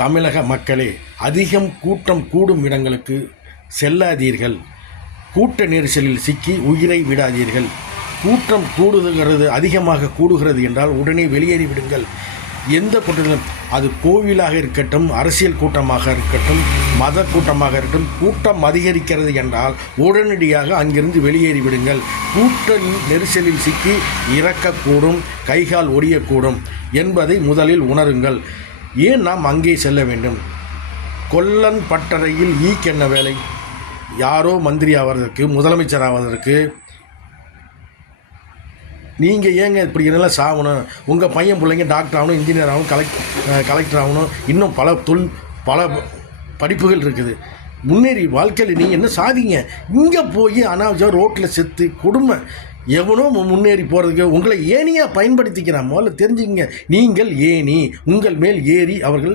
தமிழக மக்களே, அதிகம் கூட்டம் கூடும் இடங்களுக்கு செல்லாதீர்கள். கூட்ட நெரிசலில் சிக்கி உயிரை விடாதீர்கள். கூட்டம் அதிகமாக கூடுகிறது என்றால் உடனே வெளியேறிவிடுங்கள். எந்த கூட்டத்திலும், அது கோவிலாக இருக்கட்டும், அரசியல் கூட்டமாக இருக்கட்டும், மத கூட்டமாக இருக்கட்டும், கூட்டம் அதிகரிக்கிறது என்றால் உடனடியாக அங்கிருந்து வெளியேறிவிடுங்கள். கூட்ட நெரிசலில் சிக்கி இறக்கக்கூடும், கைகால் ஒடியக்கூடும் என்பதை முதலில் உணருங்கள். ஏன் நாம் அங்கே செல்ல வேண்டும்? கொல்லன் பட்டறையில் ஈக்கென்ன வேலை? யாரோ மந்திரி ஆவதற்கு, முதலமைச்சர் ஆவதற்கு நீங்கள் ஏங்க இப்படி எல்லாம் சாகணும்? உங்கள் பையன் பிள்ளைங்க டாக்டர் ஆகணும், இன்ஜினியர் ஆகணும், கலெக்டர் ஆகணும், இன்னும் பல படிப்புகள் இருக்குது. முன்னேறி வாழ்க்கையில் நீங்கள் என்ன சாதிங்க? இங்கே போய் அனாவசியம் ரோட்டில் செத்து கொடுமை. எவனோ முன்னேறி போகிறதுக்கு உங்களை ஏனியாக பயன்படுத்திக்கிறான். முதல்ல தெரிஞ்சுக்கங்க, நீங்கள் ஏனி. உங்கள் மேல் ஏறி அவர்கள்